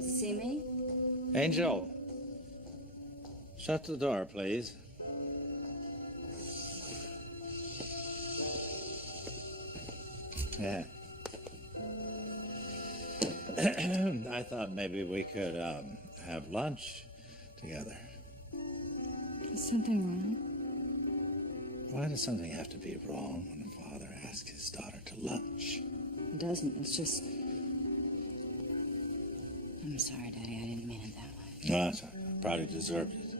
to see me? Angel, shut the door, please. Yeah. I thought maybe we could have lunch together. Is something wrong? Why does something have to be wrong when a father asks his daughter to lunch? It doesn't. It's just... I'm sorry, Daddy. I didn't mean it that way. No, that's all right. I probably deserved it.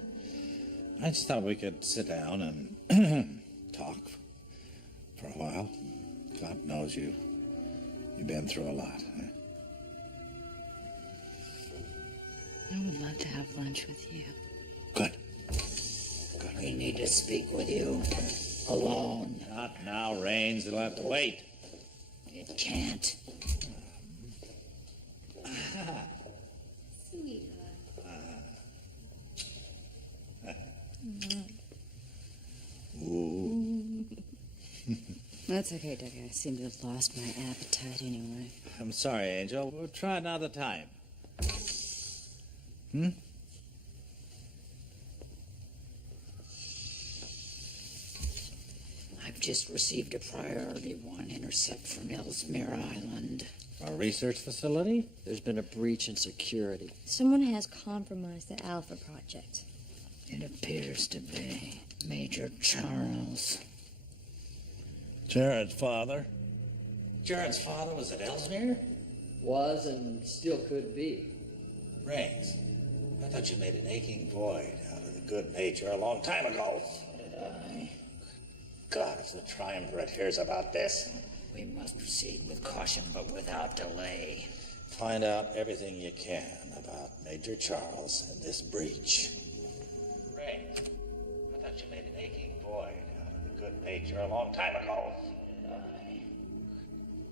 I just thought we could sit down and talk for a while. God knows you've been through a lot. Huh? I would love to have lunch with you. Good. We need to speak with you alone. Not now, Rains. It'll have to wait. It can't. Ooh. That's okay, Daddy. I seem to have lost my appetite anyway. I'm sorry, Angel. We'll try another time. I've just received a Priority 1 intercept from Ellesmere Island. Our research facility? There's been a breach in security. Someone has compromised the Alpha Project. It appears to be Major Charles. Jared's father? Jared's father was at Ellesmere? Was and still could be. Rains, I thought you made an aching void out of the good nature a long time ago. Did I? God, if the Triumvirate hears about this. We must proceed with caution, but without delay. Find out everything you can about Major Charles and this breach. Rains, I thought you made an aching void out of the good nature a long time ago. Did I?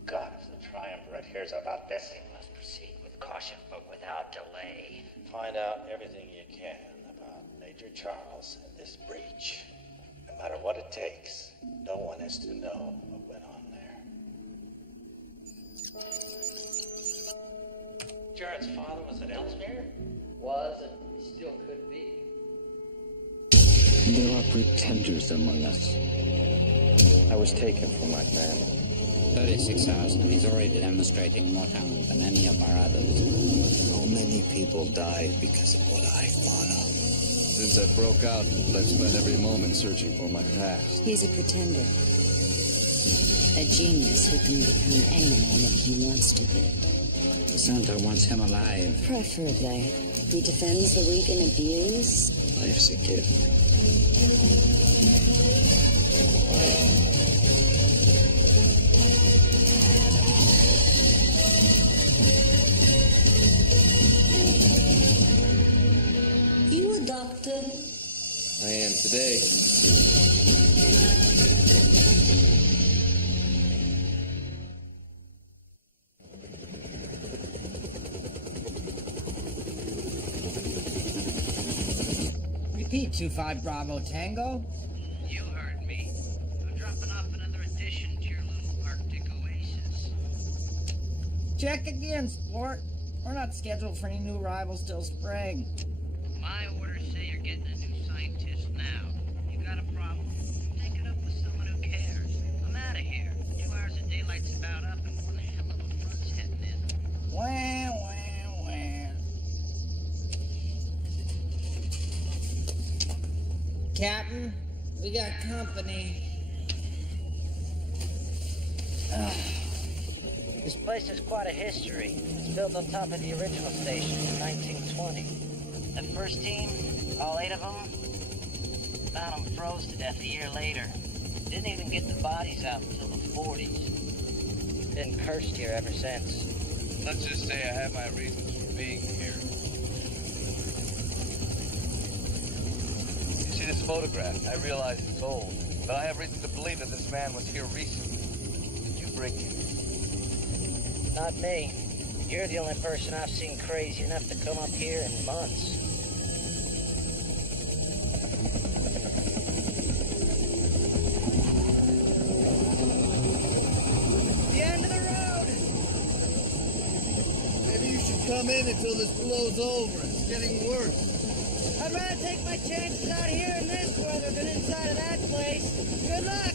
God, if the Triumvirate hears about this. We must proceed with caution, but without delay. Find out everything you can about Major Charles and this breach. No matter what it takes, no one is to know what went on there. Jared's father was at Ellesmere? Was and still could be. There are pretenders among us. I was taken from my family. 36 hours, and he's already demonstrating more talent than any of our others. So many people died because of what I thought of. Since I broke out, I've spent every moment searching for my past. He's a pretender. A genius who can become anyone that he wants to be. The Center wants him alive. Preferably. He defends the weak and abused. Life's a gift. You a doctor? I am today. Repeat, 25 Bravo Tango. You heard me. I'm dropping off another addition to your little Arctic oasis. Check again, sport. We're not scheduled for any new arrivals till spring. My orders say you're getting a new scientist now. You got a problem? Take it up with someone who cares. I'm out of here. 2 hours of daylight's about up, and one hell of a front's heading in. Wah, wah, wah. Captain, we got company. This place has quite a history. It's built on top of the original station in 1920. The first team, all 8 of them, found them froze to death a year later. Didn't even get the bodies out until the 40s. Been cursed here ever since. Let's just say I have my reasons for being here. You see this photograph? I realize it's old, but I have reason to believe that this man was here recently. Did you bring him? Not me. You're the only person I've seen crazy enough to come up here in months. The end of the road! Maybe you should come in until this blows over. It's getting worse. I'd rather take my chances out here in this weather than inside of that place. Good luck.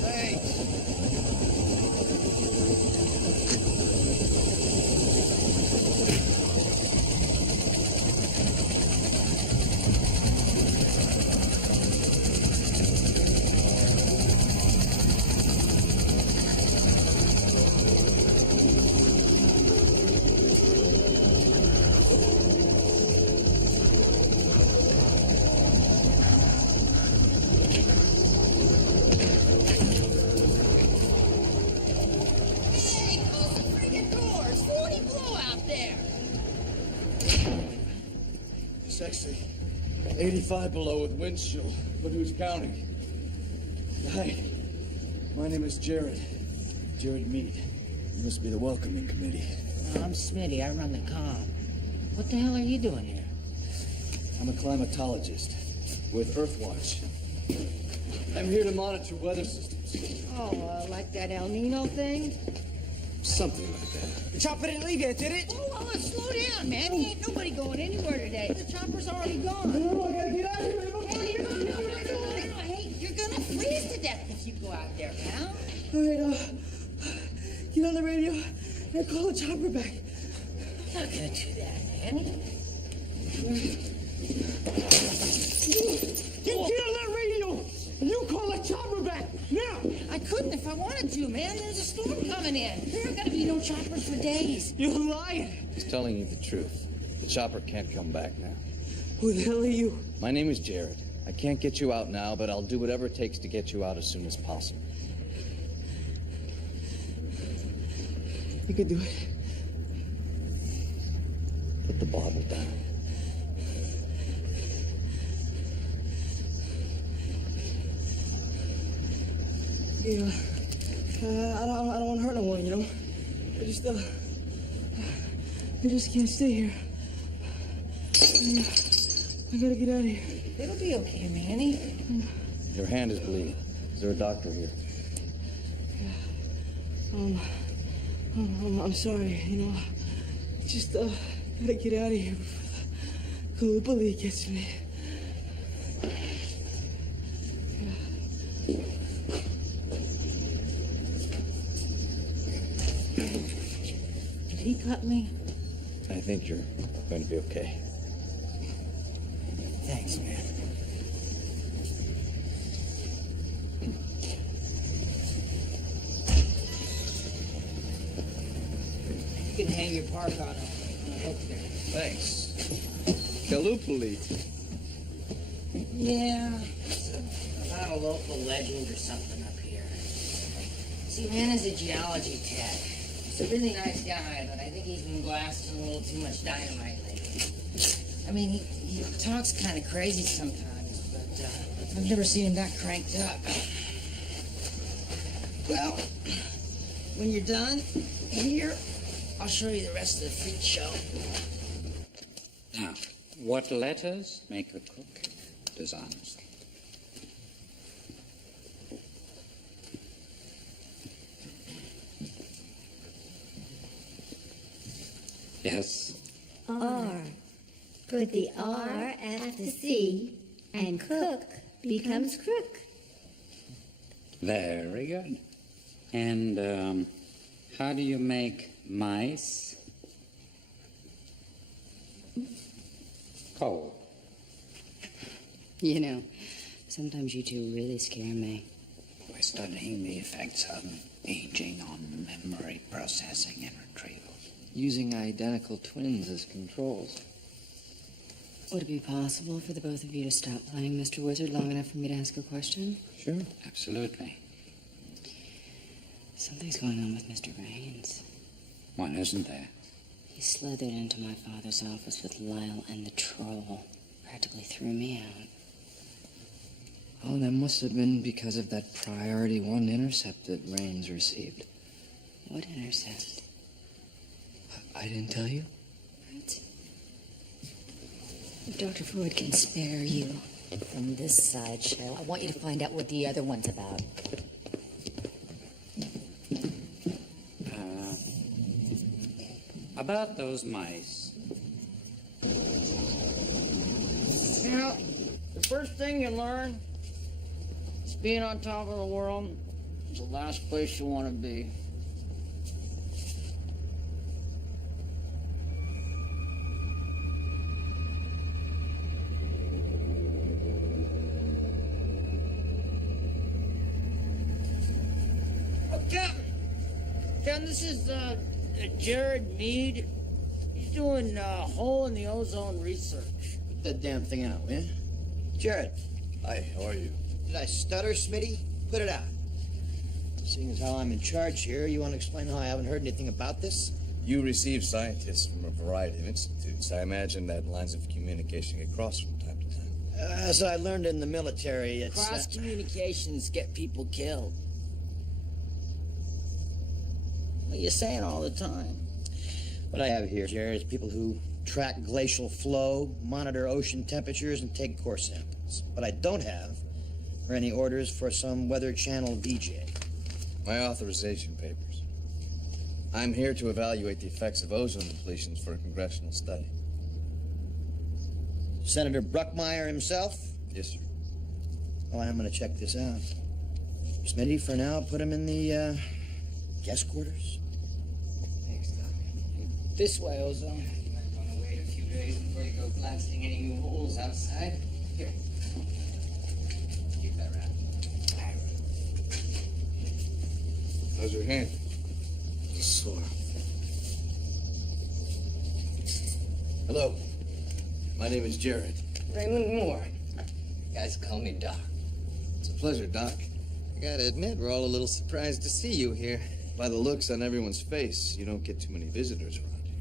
Thanks. It's actually 85 below with wind chill, but who's counting? Hi, my name is Jared. Jared Mead. You must be the welcoming committee. I'm Smitty. I run the comm. What the hell are you doing here? I'm a climatologist with Earthwatch. I'm here to monitor weather systems. Oh, like that El Nino thing? Something like that. The chopper didn't leave yet, did it? Oh, slow down, man. Ain't nobody going anywhere today. The chopper's already gone. No, I gotta get out of here. Hey, you're gonna freeze to death if you go out there, pal. All right, get on the radio and call the chopper back. I'm not gonna do that, man. Get on that radio and you call the chopper back now. I couldn't if I wanted to, man. There's a storm coming in. There aren't gonna be no choppers for days. You're lying. He's telling you the truth. The chopper can't come back now. Who the hell are you? My name is Jared. I can't get you out now, but I'll do whatever it takes to get you out as soon as possible. You can do it. Put the bottle down. Yeah, I don't want to hurt no one, you know. I just can't stay here. I gotta get out of here. It'll be okay, Manny. Your hand is bleeding. Is there a doctor here? I'm sorry, you know. Just gotta get out of here before the Qallupilluit gets me. Did he cut me? I think you're going to be okay. Thanks, man. You can hang your park on a hook there. Thanks. Qallupilluit. Yeah, it's about a local legend or something up here. See, man is a geology tech. He's a really nice guy, but I think he's been blasting a little too much dynamite lately. I mean, he talks kind of crazy sometimes, but I've never seen him that cranked up. Well, when you're done here, I'll show you the rest of the freak show. Now, what letters make a cook dishonest? Yes. R. Put the R after C, and cook becomes crook. Very good. And how do you make mice cold? You know, sometimes you two really scare me. We're studying the effects of aging on memory processing and retrieval. Using identical twins as controls. Would it be possible for the both of you to stop playing Mr. Wizard long enough for me to ask a question? Sure. Absolutely. Something's going on with Mr. Raines. What isn't there? He slithered into my father's office with Lyle and the troll. Practically threw me out. Oh, that must have been because of that Priority 1 intercept that Raines received. What intercept? I didn't tell you? What? If Dr. Freud can spare you from this sideshow, I want you to find out what the other one's about. About those mice. You know, the first thing you learn is being on top of the world is the last place you want to be. Oh, Captain, this is Jared Mead. He's doing hole in the ozone research. Put that damn thing out, will ya? Jared. Hi, how are you? Did I stutter, Smitty? Put it out. Seeing as how I'm in charge here, you want to explain how I haven't heard anything about this? You receive scientists from a variety of institutes. I imagine that lines of communication get crossed from time to time. As I learned in the military, it's... Cross communications get people killed. What you saying all the time? What I have here, Jared, is people who track glacial flow, monitor ocean temperatures, and take core samples. What I don't have are any orders for some Weather Channel VJ. My authorization papers. I'm here to evaluate the effects of ozone depletions for a congressional study. Senator Bruckmeyer himself? Yes, sir. Oh, I'm going to check this out. Smitty, for now, put him in the guest quarters. Thanks, Doc. This way, Ozone. You might want to wait a few days before you go blasting any new holes outside. Here. Keep that wrapped. How's your hand? It's sore. Hello. My name is Jared. Raymond Moore. Guys call me Doc. It's a pleasure, Doc. I gotta admit, we're all a little surprised to see you here. By the looks on everyone's face, you don't get too many visitors around here.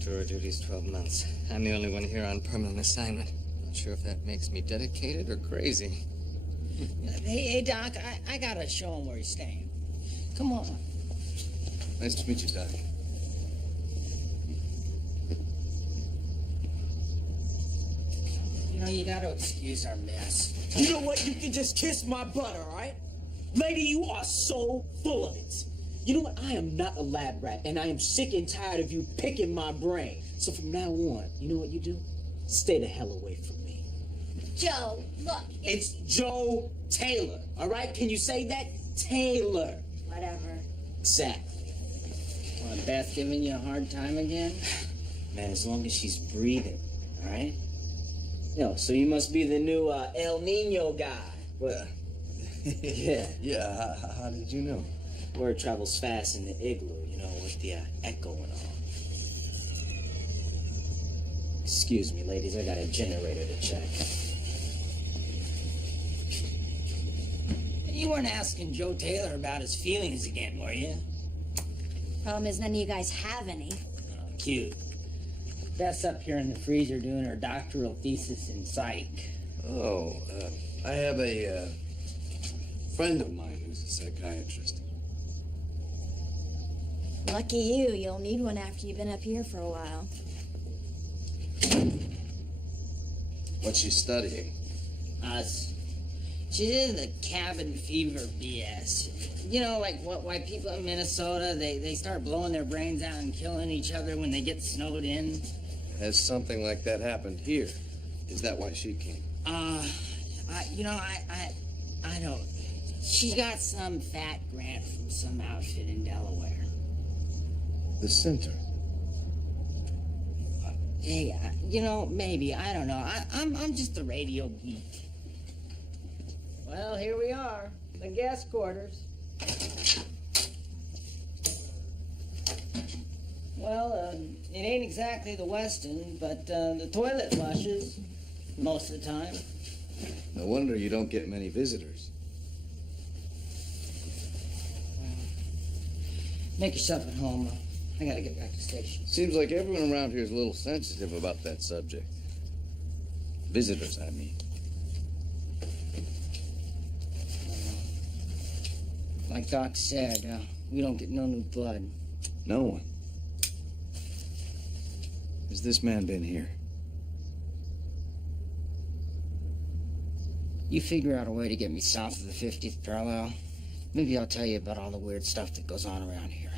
Tour duty's 12 months. I'm the only one here on permanent assignment. Not sure if that makes me dedicated or crazy. Hey, Doc, I gotta show him where he's staying. Come on. Nice to meet you, Doc. You know, you gotta excuse our mess. You know what? You can just kiss my butt, all right? Lady, you are so full of it. You know what? I am not a lab rat, and I am sick and tired of you picking my brain. So from now on, you know what you do? Stay the hell away from me. Joe, look. It's Joe Taylor, all right? Can you say that? Taylor. Whatever. Exactly. What, Beth giving you a hard time again? Man, as long as she's breathing, all right? Yo, so you must be the new El Nino guy. What? Yeah. Yeah, how did you know? Word travels fast in the igloo, you know, with the echo and all. Excuse me, ladies, I got a generator to check. You weren't asking Joe Taylor about his feelings again, were you? Problem is, none of you guys have any. Oh, cute. Beth's up here in the freezer doing her doctoral thesis in psych. Oh, I have a friend of mine who's a psychiatrist. Lucky you. You'll need one after you've been up here for a while. What's she studying? Us. She did the cabin fever BS. You know, like why people in Minnesota, they start blowing their brains out and killing each other when they get snowed in. Has something like that happened here? Is that why she came? I don't. She got some fat grant from some outfit in Delaware. The center. Hey, maybe, I don't know. I'm just a radio geek. Well, here we are, the guest quarters. Well, it ain't exactly the Westin, but the toilet flushes most of the time. No wonder you don't get many visitors. Make yourself at home. I gotta get back to the station. Seems like everyone around here is a little sensitive about that subject. Visitors, I mean. Like Doc said, we don't get no new blood. No one. Has this man been here? You figure out a way to get me south of the 50th parallel. Maybe I'll tell you about all the weird stuff that goes on around here.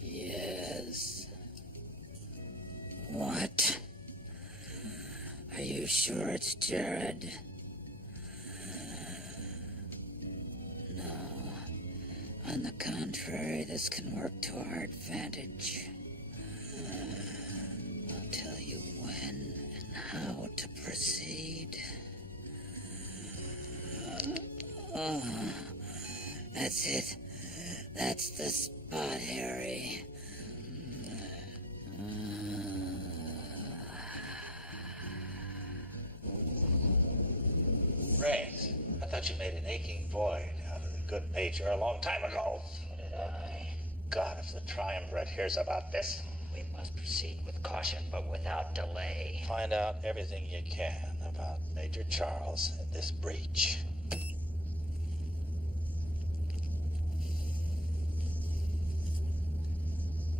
Yes. What? Are you sure it's Jared? No. On the contrary, this can work to our advantage. I'll tell you when and how to proceed. That's it. That's the spot, Harry. Rains, I thought you made an aching void out of the good major a long time ago. So did I. God, if the triumvirate hears about this. We must proceed with caution, but without delay. Find out everything you can about Major Charles and this breach.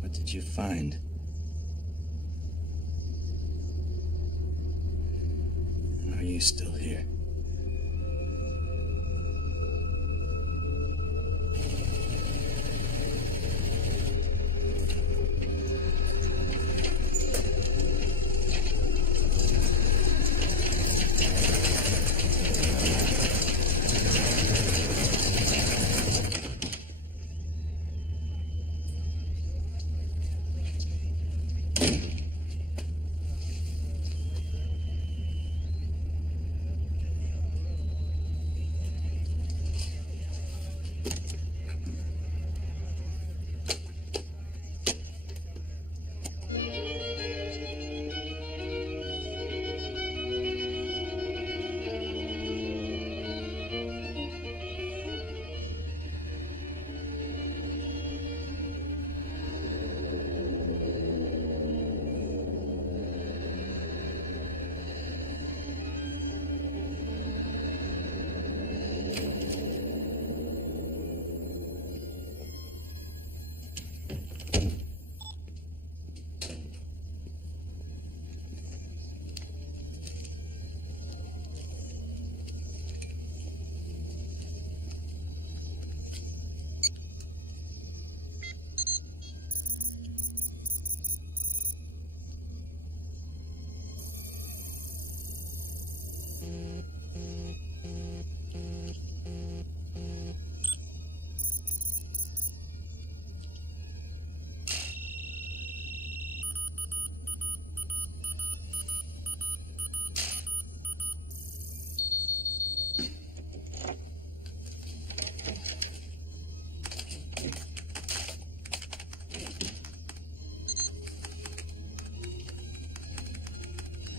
What did you find? And are you still here?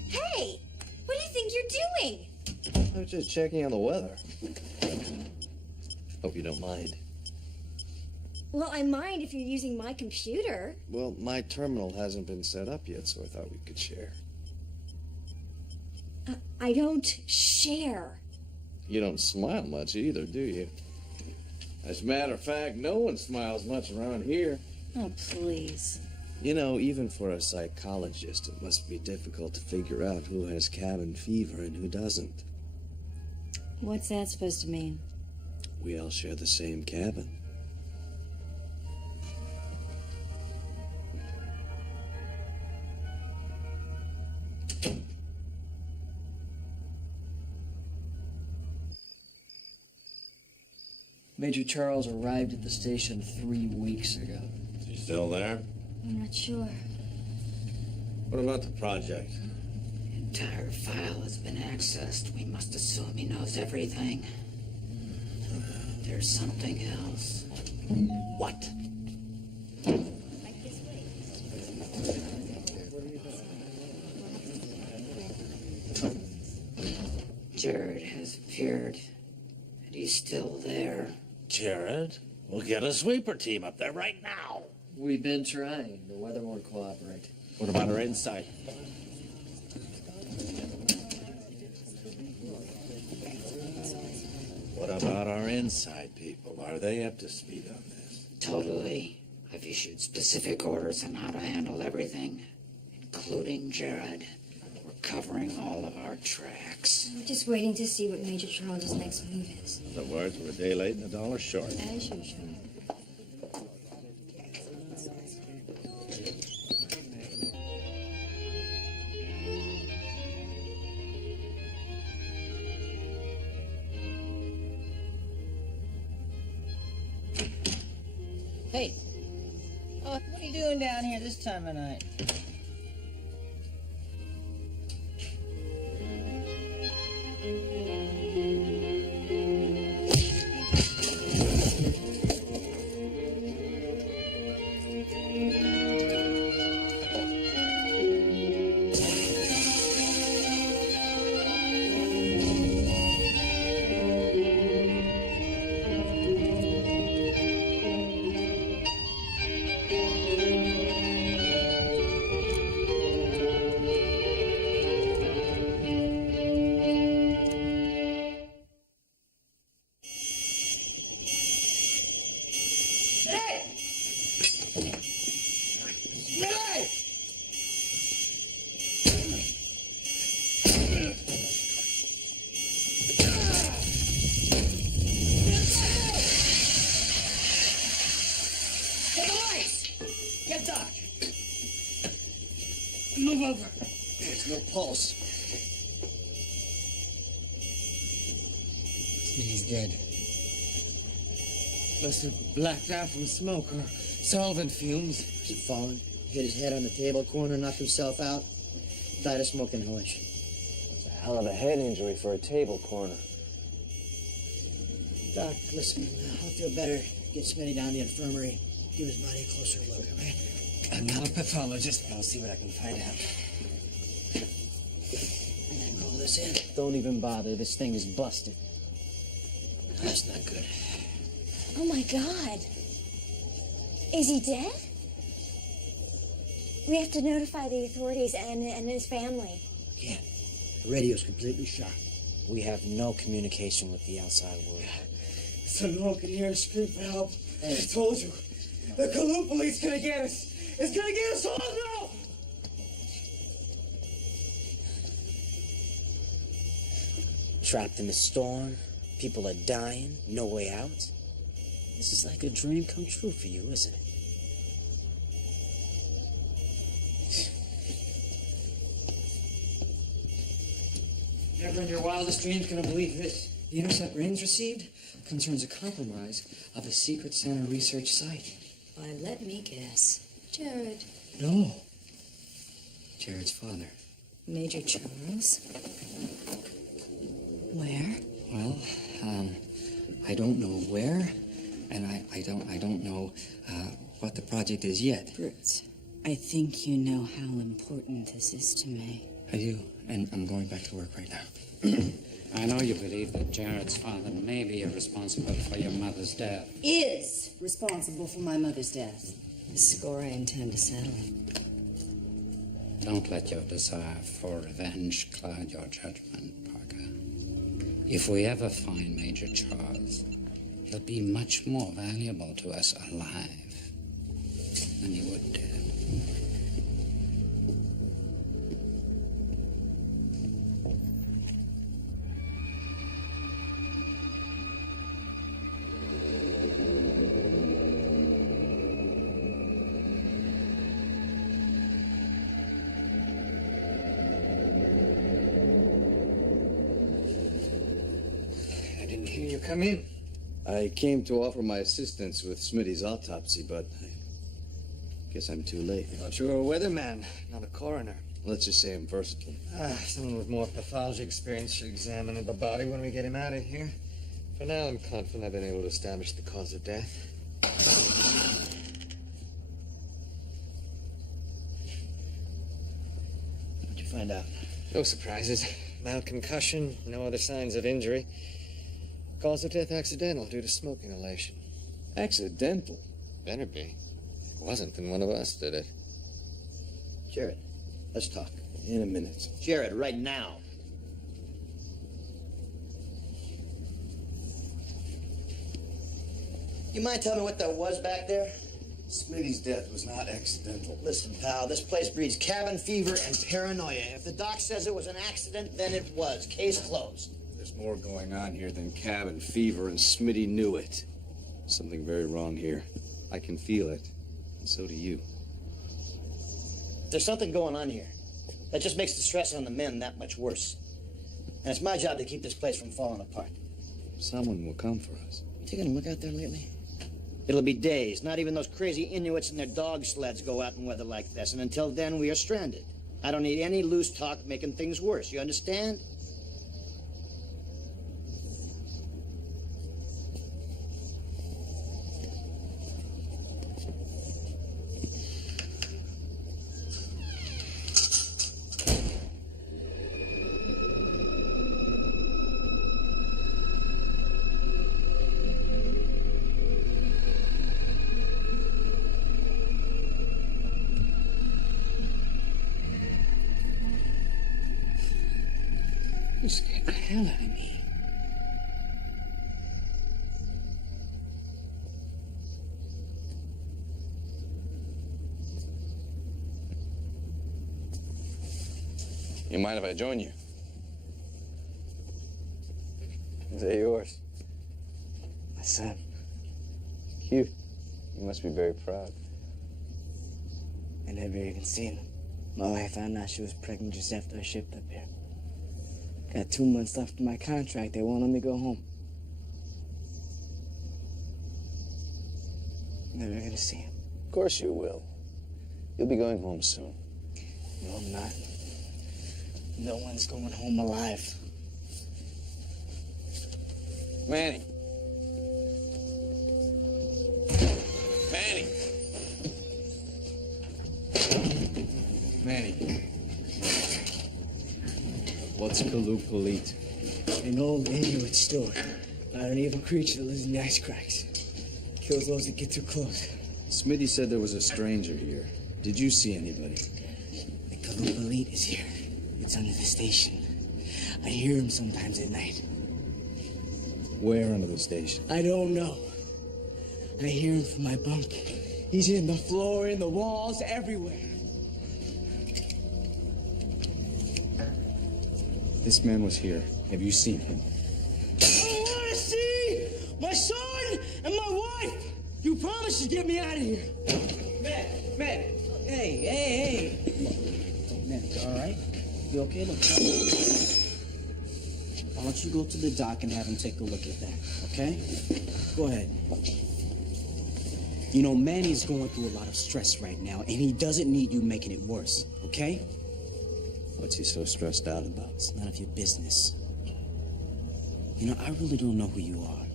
Hey! What do you think you're doing? I was just checking on the weather. Hope you don't mind. Well, I mind if you're using my computer. Well, my terminal hasn't been set up yet, so I thought we could share. I don't share. You don't smile much either, do you? As a matter of fact, no one smiles much around here. Oh, please. You know, even for a psychologist, it must be difficult to figure out who has cabin fever and who doesn't. What's that supposed to mean? We all share the same cabin. Major Charles arrived at the station 3 weeks ago. Is he still there? I'm not sure. What about the project? The entire file has been accessed. We must assume he knows everything. There's something else. What? Jared has appeared, and he's still there. Jared? We'll get a sweeper team up there right now. We've been trying. The weather won't cooperate. What about our inside? What about our inside people? Are they up to speed on this? Totally. I've issued specific orders on how to handle everything, including Jared. We're covering all of our tracks. We're just waiting to see what Major Charles's next move is. In other words, we're a day late and $1 short. As usual. Hey. Oh, what are you doing down here this time of night? Move over. There's no pulse. He's dead. Must have blacked out from smoke or solvent fumes. He fallen, hit his head on the table corner, knocked himself out, died of smoke inhalation. It's a hell of a head injury for a table corner. Doc, listen, I'll feel better. Get Smitty down to the infirmary. Give his body a closer look, all right? I'm not a pathologist, but I'll see what I can find out. And then roll this in. Don't even bother. This thing is busted. That's not good. Oh my God. Is he dead? We have to notify the authorities and his family. Yeah. The radio's completely shot. We have no communication with the outside world. So no one can hear us scream for help. I told you. The Qallupilluit's gonna get us. It's gonna get us all now! Trapped in a storm, people are dying, no way out. This is like a dream come true for you, isn't it? Never in your wildest dreams gonna believe this. The intercept Raines received concerns a compromise of a secret center research site. Why, let me guess. Jared. No. Jared's father. Major Charles? Where? Well, I don't know where, and I don't know what the project is yet. Brutes, I think you know how important this is to me. I do, and I'm going back to work right now. I know you believe that Jared's father may be responsible for your mother's death. Is responsible for my mother's death. The score I intend to settle. Don't let your desire for revenge cloud your judgment, Parker. If we ever find Major Charles, he'll be much more valuable to us alive than he would dead. Can you come in? I came to offer my assistance with Smitty's autopsy, but I guess I'm too late. I thought you were a weatherman, not a coroner. Let's just say I'm versatile. Someone with more pathology experience should examine the body when we get him out of here. For now, I'm confident I've been able to establish the cause of death. What'd you find out? No surprises. Mild concussion, no other signs of injury. Cause of death accidental due to smoke inhalation. Accidental? Better be. If it wasn't, then one of us did it. Jared, let's talk. In a minute. Jared, right now. You mind telling me what that was back there? Smitty's death was not accidental. Listen, pal, this place breeds cabin fever and paranoia. If the doc says it was an accident, then it was. Case closed. There's more going on here than cabin fever, and Smitty knew it. Something very wrong here. I can feel it, and so do you. There's something going on here. That just makes the stress on the men that much worse. And it's my job to keep this place from falling apart. Someone will come for us. You taking a look out there lately? It'll be days. Not even those crazy Inuits and their dog sleds go out in weather like this. And until then, we are stranded. I don't need any loose talk making things worse. You understand? You scared the hell out of me. You mind if I join you? Is that yours? My son. Cute. You must be very proud. I never even seen him. My wife found out she was pregnant just after I shipped up here. Got 2 months left of my contract. They won't let me go home. Never gonna see him. Of course you will. You'll be going home soon. No, I'm not. No one's going home alive. Manny. Manny. Manny. What's Qallupilluit? An old Inuit story about an evil creature that lives in the ice cracks. Kills those that get too close. Smitty said there was a stranger here. Did you see anybody? The Qallupilluit is here. It's under the station. I hear him sometimes at night. Where under the station? I don't know. I hear him from my bunk. He's in the floor, in the walls, everywhere. This man was here. Have you seen him? I want to see my son and my wife. You promised to get me out of here. Man. Hey. Look, man, you all right? You okay? Look, why don't you go to the dock and have him take a look at that, okay? Go ahead. You know, Manny's going through a lot of stress right now, and he doesn't need you making it worse, okay? What's he so stressed out about? It's none of your business. You know, I really don't know who you are,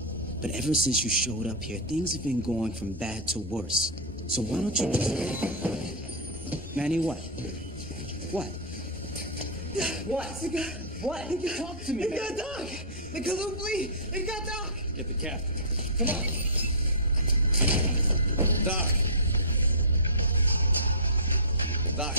but ever since you showed up here, things have been going from bad to worse. So why don't you just... Manny, what? What? What? Talk to me, man. They got Doc! The Qallupilluit! They got Doc! Get the captain. Come on. Doc! Doc!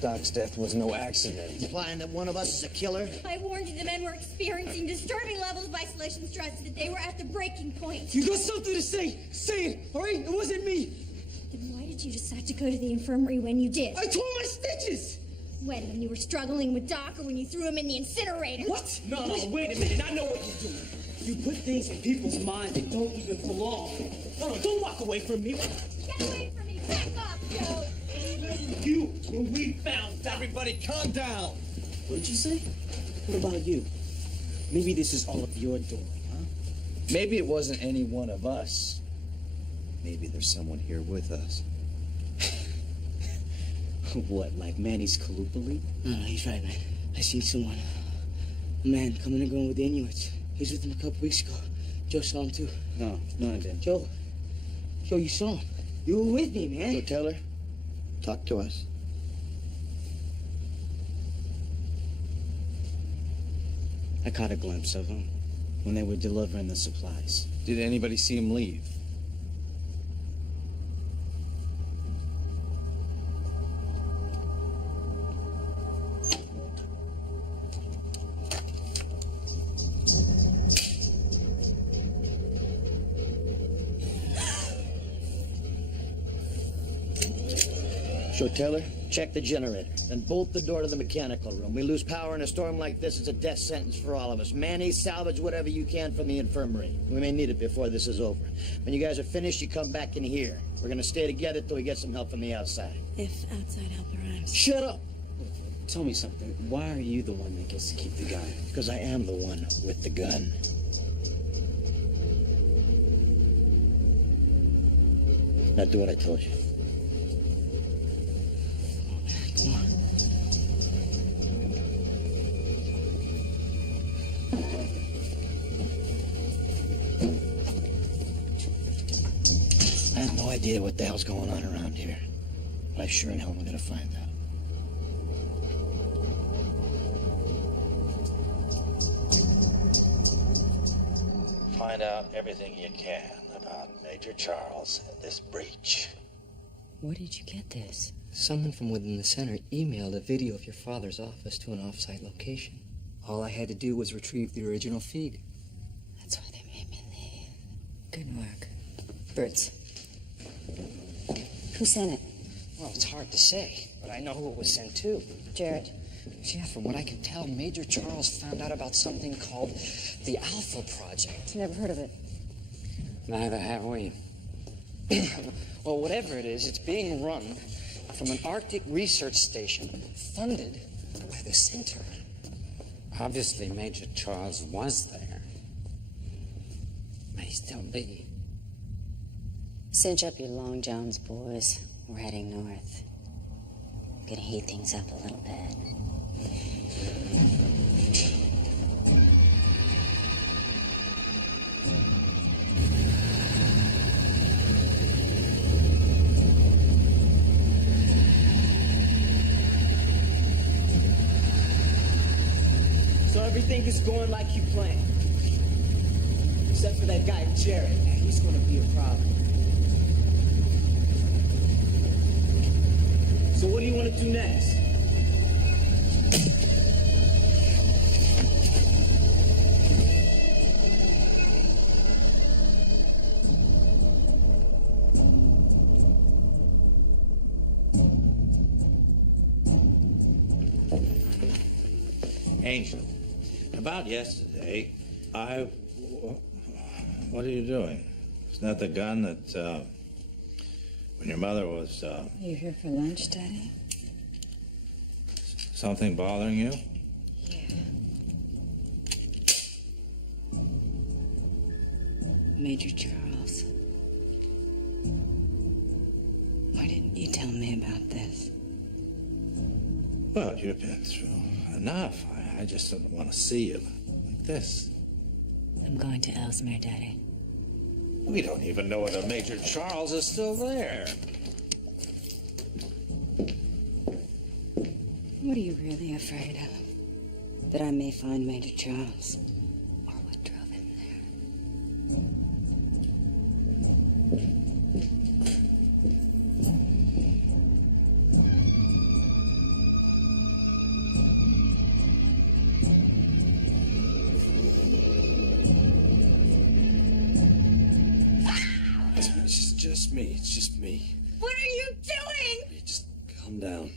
Doc's death was no accident. Implying that one of us is a killer? I warned you the men were experiencing disturbing levels of isolation stress, that they were at the breaking point. You got something to say? Say it, all right? It wasn't me. Then why did you decide to go to the infirmary when you did? I tore my stitches. When you were struggling with Doc, or when you threw him in the incinerator? What? No, wait a minute. I know what you're doing. You put things in people's minds that don't even belong. No, don't walk away from me. Get away from me! Back off, Joe! You, when we found out. Everybody calm down. What did you say? What about you? Maybe this is all of your doing, huh? Maybe it wasn't any one of us. Maybe there's someone here with us. What, like Manny's Qallupilluit? No, he's right, man. I see someone. A man coming and going with the Inuits. He was with them a couple weeks ago. Joe saw him too. No, I didn't. Joe, you saw him. You were with me, man. So tell her. Talk to us. I caught a glimpse of them when they were delivering the supplies. Did anybody see him leave? So tell her, check the generator, then bolt the door to the mechanical room. We lose power in a storm like this, it's a death sentence for all of us. Manny, salvage whatever you can from the infirmary. We may need it before this is over. When you guys are finished, you come back in here. We're gonna stay together till we get some help from the outside. If outside help arrives. Shut up! Tell me something. Why are you the one that gets to keep the gun? Because I am the one with the gun. Now do what I told you. Come on. I have no idea what the hell's going on around here. But I sure in hell am gonna find out. Find out everything you can about Major Charles and this breach. Where did you get this? Someone from within the center emailed a video of your father's office to an off-site location. All I had to do was retrieve the original feed. That's why they made me leave. Good work. Birds. Who sent it? Well, it's hard to say, but I know who it was sent to. Jared. Yeah, from what I can tell, Major Charles found out about something called the Alpha Project. Never heard of it. Neither have we. Well, whatever it is, it's being run from an Arctic research station funded by the center. Obviously, Major Charles was there. May still be. Cinch up your long johns, boys. We're heading north. Gonna heat things up a little bit. So everything is going like you planned. Except for that guy, Jared. He's gonna be a problem. So what do you want to do next? Angel, about yesterday, what are you doing? Isn't that the gun that, when your mother was, You here for lunch, Daddy? something bothering you? Yeah. Major Charles. Why didn't you tell me about this? Well, you've been through enough. I just don't want to see you like this. I'm going to Ellesmere, Daddy. We don't even know whether Major Charles is still there. What are you really afraid of? That I may find Major Charles? Or what drove him there? It's just me. It's just me. What are you doing? Hey, just calm down.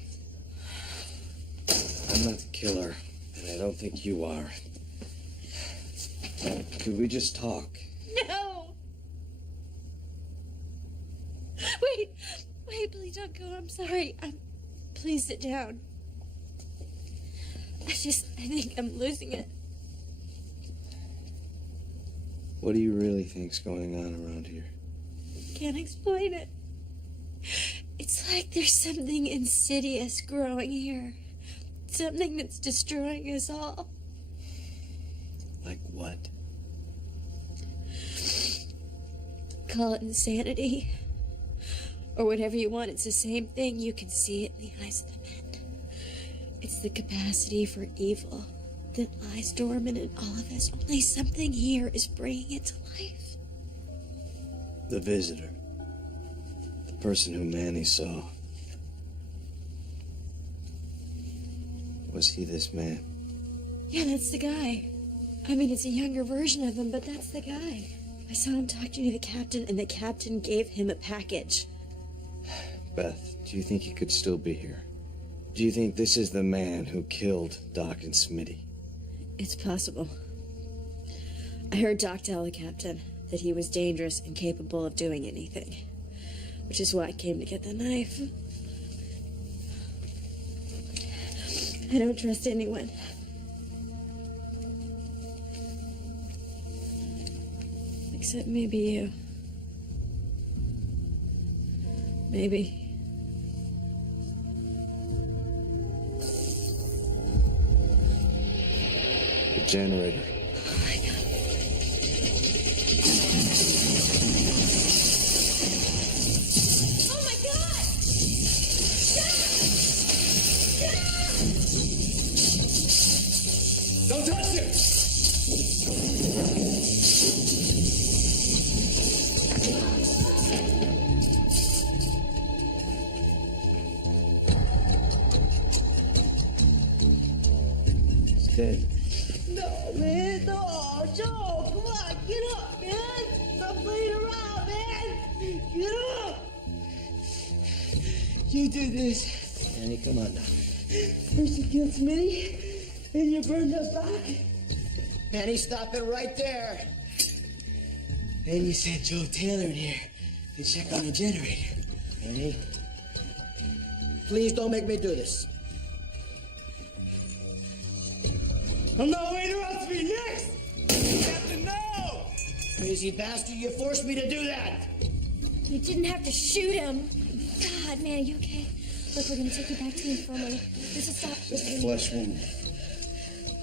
I'm not the killer, and I don't think you are. Could we just talk? No! Wait, please don't go. I'm sorry. Please sit down. I think I'm losing it. What do you really think's going on around here? Can't explain it. It's like there's something insidious growing here. Something that's destroying us all. Like what? Call it insanity. Or whatever you want. It's the same thing. You can see it in the eyes of the men. It's the capacity for evil that lies dormant in all of us. Only something here is bringing it to life. The visitor. The person who Manny saw. Was he this man? Yeah, that's the guy. I mean, it's a younger version of him, but that's the guy. I saw him talking to the captain, and the captain gave him a package. Beth, do you think he could still be here? Do you think this is the man who killed Doc and Smitty? It's possible. I heard Doc tell the captain that he was dangerous and capable of doing anything, which is why I came to get the knife. I don't trust anyone. Except maybe you. Maybe. The generator. Oh my God! Don't touch it! It's dead. No, man, no, Joe, come on, get up, man. Stop playing around, man. Get up. You did this. Manny, come on now. First you killed Smitty, then you burned us back. Manny, stop it right there. Then you sent Joe Taylor in here to check on the generator. Manny, please don't make me do this. I'm not waiting around to be next. Captain, no! Crazy bastard, you forced me to do that. You didn't have to shoot him. God, man, are you okay? Look, we're gonna take you back to the infirmary. This is stop. Just a flesh wound.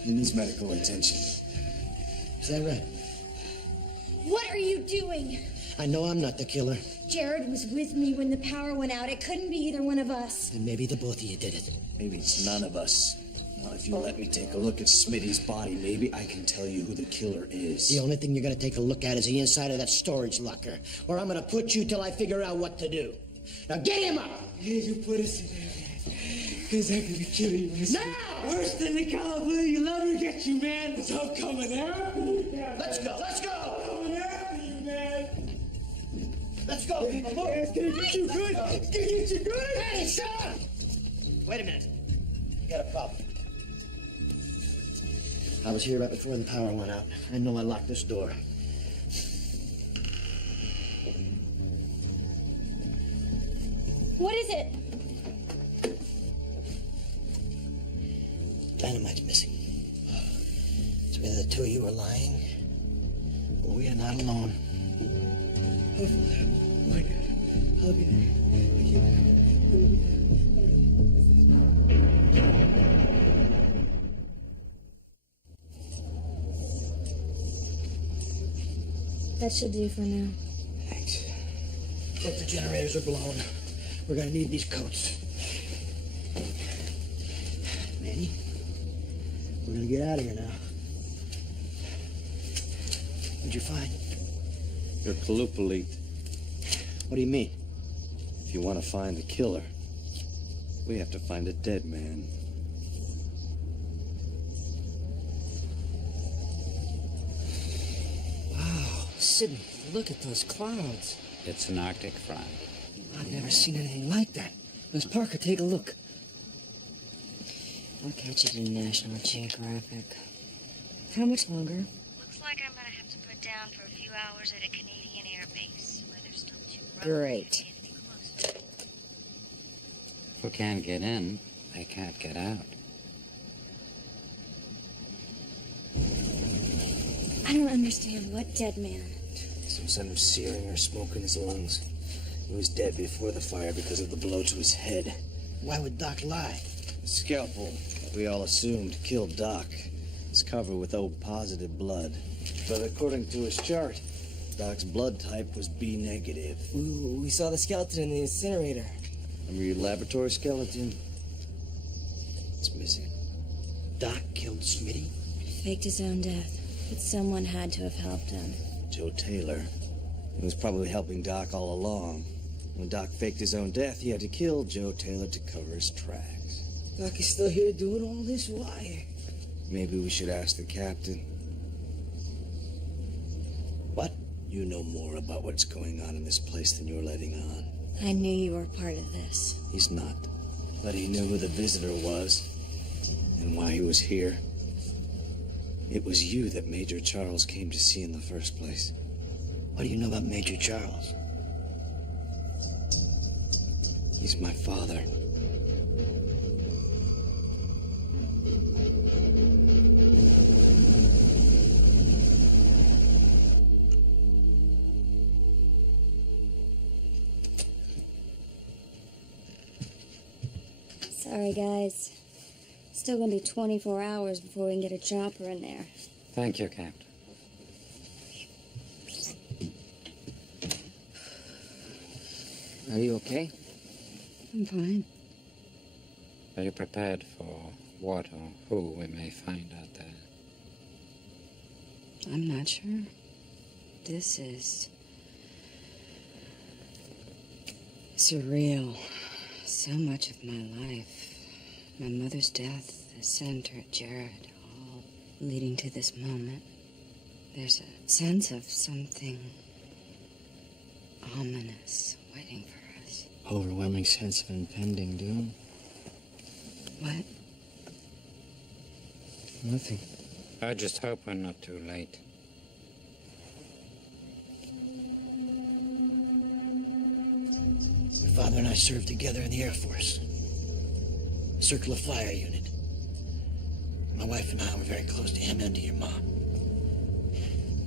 He needs medical attention. Is that right? What are you doing? I know I'm not the killer. Jared was with me when the power went out. It couldn't be either one of us. And maybe the both of you did it. Maybe it's none of us. Now, if you let me take a look at Smitty's body, maybe I can tell you who the killer is. The only thing you're gonna take a look at is the inside of that storage locker, where I'm gonna put you till I figure out what to do. Now get him up! Here's you put us in there, because I'm gonna kill you. Now! Worse than the Qallupilluit, you'll never get you, man. So I'm coming after you, man. Let's go, let's go! I'm coming after you, man. Let's go! It's gonna get you good. It's gonna get you good. Hey, shut up! Wait a minute. You got a problem. I was here right before the power went out. I know I locked this door. What is it? Dynamite's missing. So either the two of you are lying, or we are not alone. I'll be there. That should do for now. Thanks. Look, the generators are blown. We're gonna need these coats. Manny, we're gonna get out of here now. What'd you find? Your Qallupilluit. What do you mean? If you want to find the killer, we have to find a dead man. Wow, Sidney, look at those clouds. It's an Arctic front. I've never seen anything like that. Miss Parker, take a look. I'll catch it in National Geographic. How much longer? Looks like I'm gonna have to put down for a few hours at a Canadian air base. Weather's not too rough. Great. If we can't get in, they can't get out. I don't understand. What dead man? Some sort of searing or smoke in his lungs. He was dead before the fire because of the blow to his head. Why would Doc lie? The scalpel that we all assumed killed Doc is covered with O positive blood. But according to his chart, Doc's blood type was B negative. Ooh, we saw the skeleton in the incinerator. Remember your laboratory skeleton? It's missing. Doc killed Smitty? Faked his own death. But someone had to have helped him. Joe Taylor. He was probably helping Doc all along. When Doc faked his own death, he had to kill Joe Taylor to cover his tracks. Doc is still here doing all this? Why? Maybe we should ask the captain. What? You know more about what's going on in this place than you're letting on. I knew you were part of this. He's not. But he knew who the visitor was and why he was here. It was you that Major Charles came to see in the first place. What do you know about Major Charles? He's my father. Sorry, guys. Still gonna be 24 hours before we can get a chopper in there. Thank you, Captain. Are you okay? I'm fine. Are you prepared for what or who we may find out there? I'm not sure. This is surreal. So much of my life, my mother's death, the center, Jared, all leading to this moment. There's a sense of something ominous waiting for us. Overwhelming sense of impending doom. What? Nothing. I just hope we're not too late. Your father and I served together in the Air Force. Circle of Fire Unit. My wife and I were very close to him and to your mom.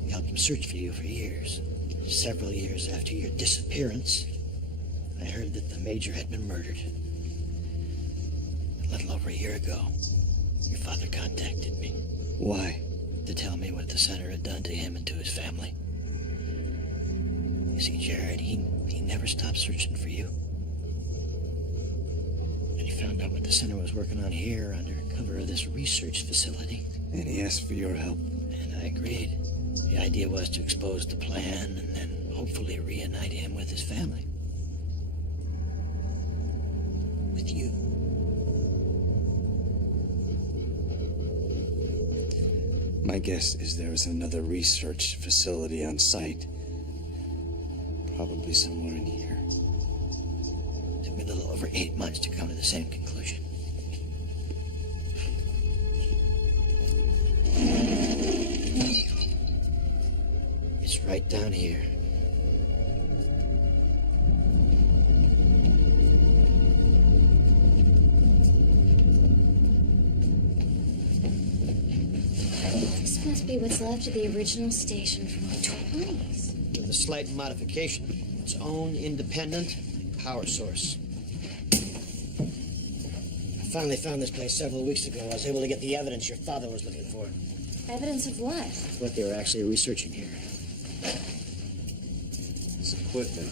We helped him search for you for years. Several years after your disappearance, I heard that the Major had been murdered. A little over a year ago, your father contacted me. Why? To tell me what the center had done to him and to his family. You see, Jared, he never stopped searching for you. And he found out what the center was working on here under cover of this research facility. And he asked for your help. And I agreed. The idea was to expose the plan and then hopefully reunite him with his family. With you. My guess is there is another research facility on site. Probably somewhere in here. It took me a little over 8 months to come to the same conclusion. It's right down here. This must be what's left of the original station from the 20s. With a slight modification. Its own independent power source. I finally found this place several weeks ago. I was able to get the evidence your father was looking for. Evidence of what? What they were actually researching here. This equipment.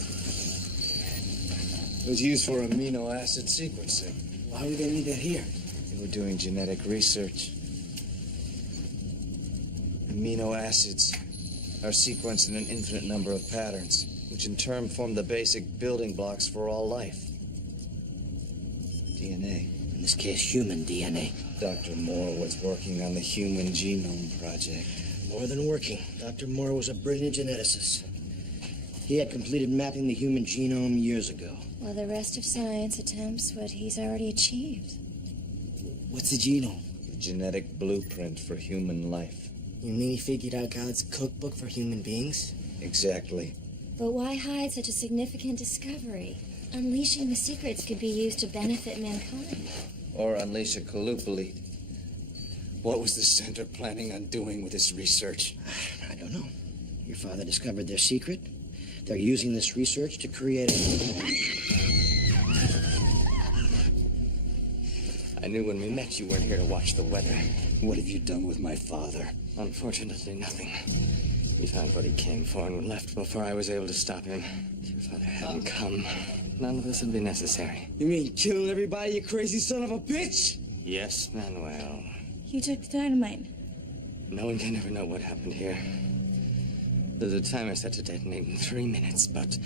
It was used for amino acid sequencing. Why would they need that here? They were doing genetic research. Amino acids are sequenced in an infinite number of patterns, which in turn form the basic building blocks for all life. DNA. In this case, human DNA. Dr. Moore was working on the Human Genome Project. More than working. Dr. Moore was a brilliant geneticist. He had completed mapping the human genome years ago. While the rest of science attempts what he's already achieved. What's the genome? The genetic blueprint for human life. You mean he figured out God's cookbook for human beings? Exactly. But why hide such a significant discovery? Unleashing the secrets could be used to benefit mankind. Or unleash a Qallupilluit. What was the center planning on doing with this research? I don't know. Your father discovered their secret. They're using this research to create a... I knew when we met you weren't here to watch the weather. What have you done with my father? Unfortunately, nothing. He found what he came for and left before I was able to stop him. If your father hadn't come, none of this would be necessary. You mean killing everybody, you crazy son of a bitch? Yes, Manuel. You took the dynamite. No one can ever know what happened here. There's a timer set to detonate in 3 minutes, but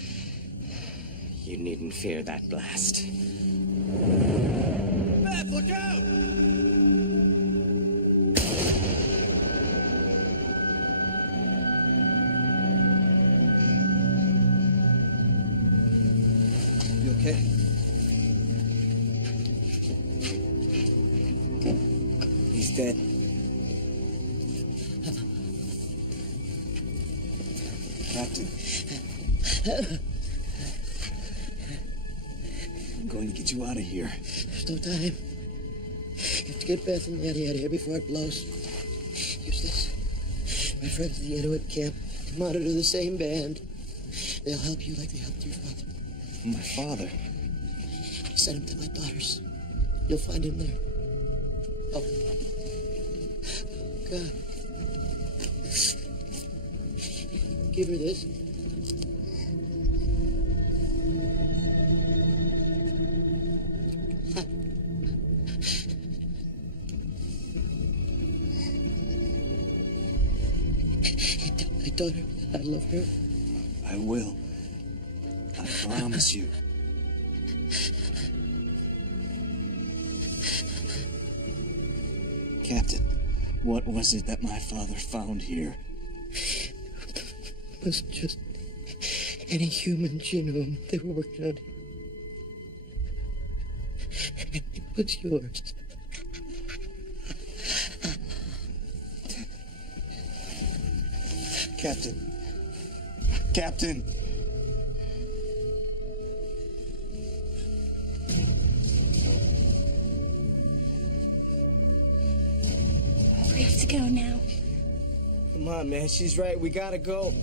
you needn't fear that blast. Beth, look out! You okay? He's dead. Captain. I'm going to get you out of here. There's no time. You have to get Beth and Maddie out of here before it blows. Use this. My friends at the Inuit camp monitor the same band. They'll help you like they helped your father. My father? Send him to my daughters. You'll find him there. Oh. God. Give her this. I told her I love her. I will. I promise you. Captain, what was it that my father found here? It wasn't just any human genome they were working on. It was yours. Captain. Captain. We have to go now. Come on, man. She's right. We gotta go.